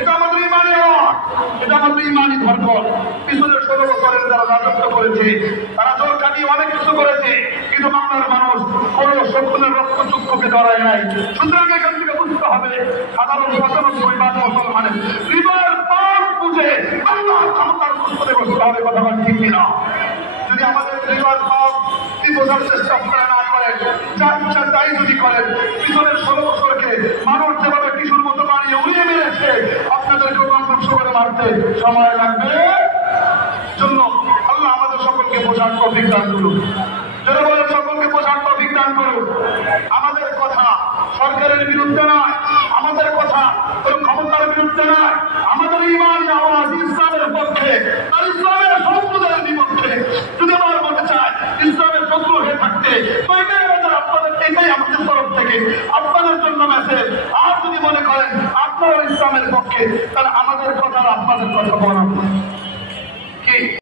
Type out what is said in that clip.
এটা আমাদের ইমানি হক, এটা আমাদের ইমানি ধর্ম। পিছনের 16 বছরের যারা রাজত্ব করেছে তারা জোর খাটিয়ে অনেক কিছু করেছে, কিন্তু বাংলার মানুষ কোন শত্রুদের রক্তচক্ষুকে ধরায় নাই। সুতরাং এখান থেকে বুঝতে হবে সাধারণ 95% মুসলমানের হৃদয়ের পাপ বুঝে আল্লাহ ক্ষমতার প্রশ্নে বসতে হবে। কথা বল ঠিক কিনা? যদি আমাদের হৃদয়ের পাপ কি বোঝার চেষ্টা আপনারা না করেন, যা ইচ্ছা তাই যদি করেন, পিছনের 16 বছরকে মানুষ যেভাবে কিশোর মতো বানিয়ে উড়িয়ে মেরেছে, আপনাদেরকে ধ্বংস করে মারতে সময় লাগবে। জন্য আল্লাহ আমাদের সকলকে বোঝার তৌফিক দান করুন। যারা বলেন সকলকে বোঝার তৌফিক দান করুন। আমাদের কথা সরকারের বিরুদ্ধে নয়, আমাদের কথা কোন ক্ষমতার বিরুদ্ধে নয়, আমাদের ইমান আওয়াজ ইসলামের পক্ষে, আর ইসলামের সম্প্রদায়ের বিপক্ষে। যদি আমার মনে চায় ইসলামের শত্রু হয়ে থাকতে, তো এটাই আমাদের তরফ থেকে আপনাদের জন্য মেসেজ। আর যদি মনে করেন আপনারা ইসলামের পক্ষে, তাহলে আমাদের কথা আর আপনাদের কথা বলা কি